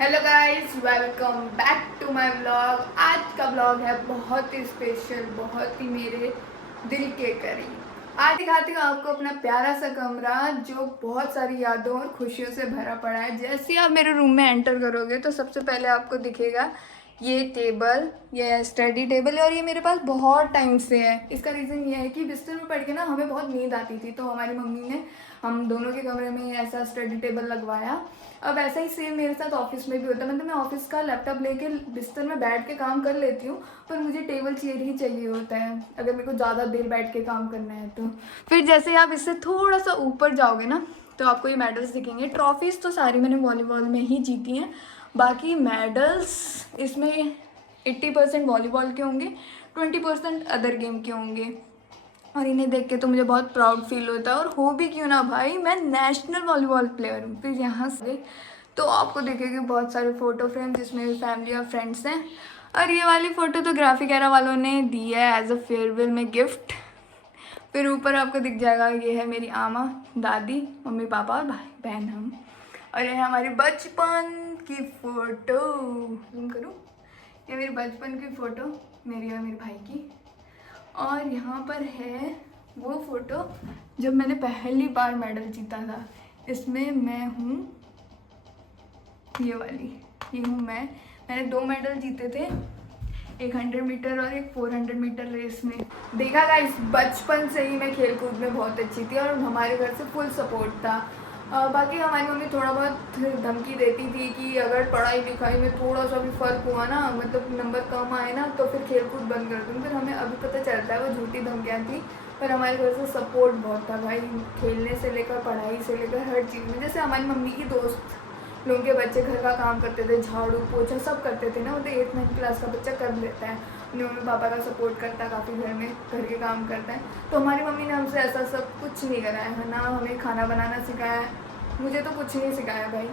Hello guys, welcome back to my vlog. आज का vlog है बहुत ही स्पेशल, बहुत ही मेरे दिल के करीब। आज दिखाती हूँ आपको अपना प्यारा सा कमरा जो बहुत सारी यादों और खुशियों से भरा पड़ा है। जैसे ही आप मेरे रूम में एंटर करोगे तो सबसे पहले आपको दिखेगा ये टेबल, ये स्टडी टेबल है और ये मेरे पास बहुत टाइम से है। इसका रीज़न ये है कि बिस्तर में पढ़ के ना हमें बहुत नींद आती थी, तो हमारी मम्मी ने हम दोनों के कमरे में ऐसा स्टडी टेबल लगवाया। अब ऐसा ही सेम मेरे साथ ऑफिस में भी होता है। मतलब मैं ऑफिस का लैपटॉप लेके बिस्तर में बैठ के काम कर लेती हूँ, पर मुझे टेबल चेयर ही चाहिए होता है अगर मेरे को ज़्यादा देर बैठ के काम करना है तो। फिर जैसे आप इससे थोड़ा सा ऊपर जाओगे ना तो आपको ये मेडल्स दिखेंगे। ट्रॉफीज़ तो सारी मैंने वॉलीबॉल में ही जीती हैं, बाकी मेडल्स इसमें 80% वॉलीबॉल के होंगे, 20% अदर गेम के होंगे। और इन्हें देख के तो मुझे बहुत प्राउड फील होता है, और हो भी क्यों ना भाई, मैं नेशनल वॉलीबॉल प्लेयर हूँ। फिर यहाँ से तो आपको देखेंगे बहुत सारे फ़ोटो फ्रेम जिसमें फैमिली और फ्रेंड्स हैं। और ये वाली फ़ोटो तो ग्राफिक एरा वालों ने दी है एज अ फेयरवेल में गिफ्ट। फिर ऊपर आपको दिख जाएगा, ये है मेरी आमा, दादी, मम्मी पापा और भाई बहन हम। और ये है हमारी बचपन की फ़ोटो। जूम करूँ? ये मेरी बचपन की फ़ोटो, मेरी और मेरे भाई की। और यहाँ पर है वो फ़ोटो जब मैंने पहली बार मेडल जीता था। इसमें मैं हूँ, ये वाली, ये हूँ मैंने 2 मेडल जीते थे, एक 100 मीटर और एक 400 मीटर रेस में। देखा गाइस, बचपन से ही मैं खेल कूद में बहुत अच्छी थी और हमारे घर से फुल सपोर्ट था। बाकी हमारी मम्मी थोड़ा बहुत धमकी देती थी कि अगर पढ़ाई लिखाई में थोड़ा सा भी फ़र्क हुआ ना, मतलब नंबर कम आए ना, तो फिर खेल कूद बंद कर दूँगी। फिर हमें अभी पता चलता है वो झूठी धमकियाँ थी, पर हमारे घर से सपोर्ट बहुत था भाई, खेलने से लेकर पढ़ाई से लेकर हर चीज़ में। जैसे हमारी मम्मी की दोस्त लोगों के बच्चे घर का काम करते थे, झाड़ू पोछा सब करते थे ना, वो तो 8th-9th क्लास का बच्चा कर लेता है। अपने मम्मी पापा का सपोर्ट करता है, काफ़ी घर में घर के काम करता है। तो हमारी मम्मी ने हमसे ऐसा सब कुछ नहीं कराया है ना, हमें खाना बनाना सिखाया है। मुझे तो कुछ नहीं सिखाया भाई,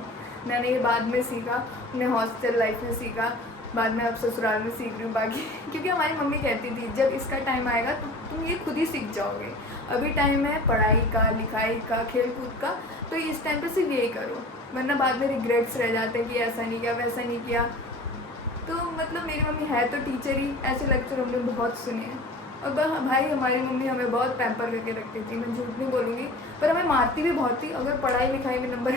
मैंने ये बाद में सीखा, अपने हॉस्टल लाइफ में सीखा, बाद में अब ससुराल में सीख रही हूँ बाकी क्योंकि हमारी मम्मी कहती थी जब इसका टाइम आएगा तो तुम ये खुद ही सीख जाओगे। अभी टाइम है पढ़ाई का, लिखाई का, खेल कूद का, तो इस टाइम पे सिर्फ यही करो, वरना बाद में रिग्रेट्स रह जाते हैं कि ऐसा नहीं किया, वैसा नहीं किया। तो मतलब मेरी मम्मी है तो टीचर ही, ऐसे लेक्चर हमने बहुत सुने हैं। और भाई हमारी मम्मी हमें बहुत पैम्पर करके रखती थी, मैं झूठ नहीं बोलूँगी, पर हमें मारती भी बहुत थी अगर पढ़ाई लिखाई में नंबर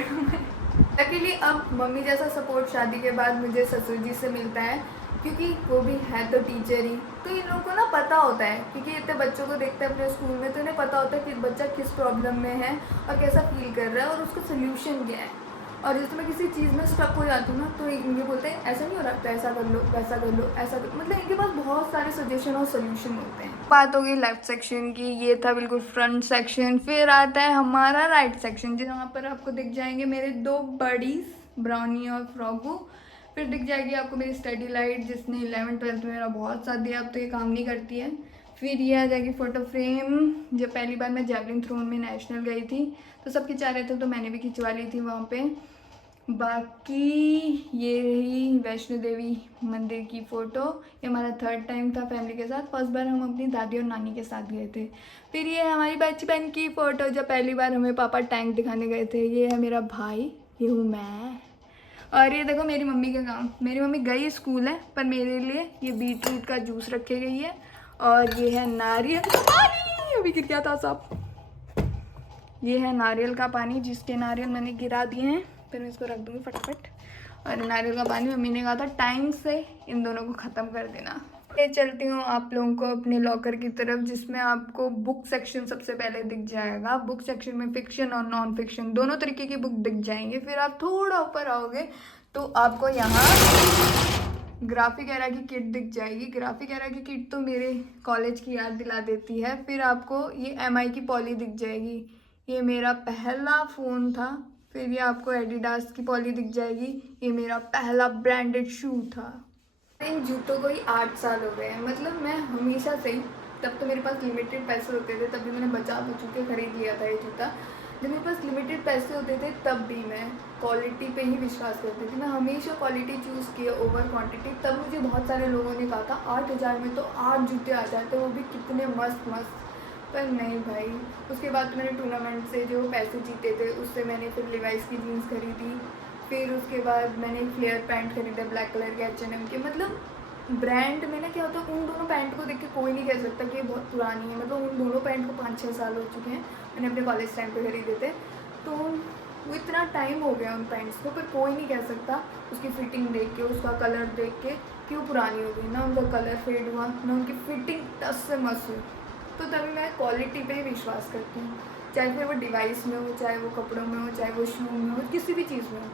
लकीली अब मम्मी जैसा सपोर्ट शादी के बाद मुझे ससुर जी से मिलता है, क्योंकि वो भी है तो टीचर ही। तो इन लोगों को ना पता होता है, क्योंकि इतने बच्चों को देखते हैं अपने स्कूल में, तो इन्हें पता होता है कि बच्चा किस प्रॉब्लम में है और कैसा फील कर रहा है और उसका सोल्यूशन क्या है। और जैसे मैं किसी चीज़ में स्टक हो जाती हूँ ना, तो इनके बोलते हैं ऐसा नहीं हो रहा तो ऐसा कर लो, वैसा कर लो, ऐसा कर, मतलब इनके पास बहुत सारे सजेशन और सोल्यूशन होते हैं। बात हो गई लेफ्ट सेक्शन की, ये था बिल्कुल फ्रंट सेक्शन। फिर आता है हमारा राइट सेक्शन, जहाँ पर आपको दिख जाएंगे मेरे 2 बडीज, ब्राउनी और फ्रॉगू। फिर दिख जाएगी आपको मेरी स्टडी लाइट, जिसने 11th-12th में मेरा बहुत साथ दिया, अब तो ये काम नहीं करती है। फिर ये आ जाएगी फ़ोटो फ्रेम, जब पहली बार मैं जेवलिन थ्रोन में नेशनल गई थी तो सब खिंचा रहे थे, तो मैंने भी खिंचवा ली थी वहाँ पे। बाकी ये रही वैष्णो देवी मंदिर की फ़ोटो, ये हमारा 3rd टाइम था फैमिली के साथ। फर्स्ट बार हम अपनी दादी और नानी के साथ गए थे। फिर ये है हमारी बचपन की फ़ोटो, जब पहली बार हमें पापा टैंक दिखाने गए थे। ये है मेरा भाई, ये हूँ मैं। और ये देखो मेरी मम्मी का काम, मेरी मम्मी गई स्कूल है पर मेरे लिए ये बीट रूट का जूस रखे गई है। और ये है नारियल का पानी, अभी गिर गया था सब। ये है नारियल का पानी, जिसके नारियल मैंने गिरा दिए हैं, फिर मैं इसको रख दूँगी फटाफट। और नारियल का पानी मम्मी ने कहा था टाइम से इन दोनों को ख़त्म कर देना। ये चलती हूँ आप लोगों को अपने लॉकर की तरफ, जिसमें आपको बुक सेक्शन सबसे पहले दिख जाएगा। बुक सेक्शन में फिक्शन और नॉन फिक्शन दोनों तरीके की बुक दिख जाएंगे। फिर आप थोड़ा ऊपर आओगे तो आपको यहाँ ग्राफिक एरा की किट दिख जाएगी। ग्राफिक एरा की किट तो मेरे कॉलेज की याद दिला देती है। फिर आपको ये MI की पॉली दिख जाएगी, ये मेरा पहला फ़ोन था। फिर ये आपको एडिडास की पॉली दिख जाएगी, ये मेरा पहला ब्रांडेड शू था। इन जूतों को ही 8 साल हो गए हैं, मतलब मैं हमेशा से ही, तब तो मेरे पास लिमिटेड पैसे होते थे, तब भी मैंने बचा बचू के ख़रीद लिया था ये जूता। जब मेरे पास लिमिटेड पैसे होते थे तब भी मैं क्वालिटी पे ही विश्वास करती थी, मैं हमेशा क्वालिटी चूज़ किया ओवर क्वांटिटी। तब मुझे बहुत सारे लोगों ने कहा था 8,000 में तो 8 जूते आ जाते, वो भी कितने मस्त मस्त, पर नहीं भाई। उसके बाद तो मैंने टूर्नामेंट से जो पैसे जीते थे उससे मैंने फिर लिवाइस की जीन्स खरीदी, फिर उसके बाद मैंने फ्लेयर पैंट खरीदा ब्लैक कलर के H&M के। मतलब ब्रांड में ना क्या होता है, उन दोनों पैंट को देख के कोई नहीं कह सकता कि ये बहुत पुरानी है। मतलब उन दोनों पैंट को 5-6 साल हो चुके हैं, मैंने अपने कॉलेज टाइम पे खरीदे थे। तो वो इतना टाइम हो गया उन पैंट्स को, पर कोई नहीं कह सकता उसकी फ़िटिंग देख के, उसका कलर देख के कि वो पुरानी हो गई। ना उनका कलर फेड हुआ, ना उनकी फ़िटिंग 10 से मस हुई। तो तभी मैं क्वालिटी पे ही विश्वास करती हूँ, चाहे फिर वो डिवाइस में हो, चाहे वो कपड़ों में हो, चाहे वो शू में हो, किसी भी चीज़ में हो,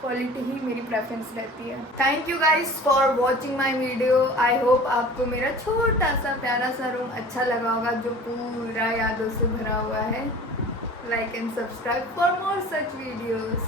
क्वालिटी ही मेरी प्रेफरेंस रहती है। Thank you guys for watching my video. I hope आपको मेरा छोटा सा प्यारा सा रूम अच्छा लगा होगा, जो पूरा यादों से भरा हुआ है। Like and subscribe for more such videos.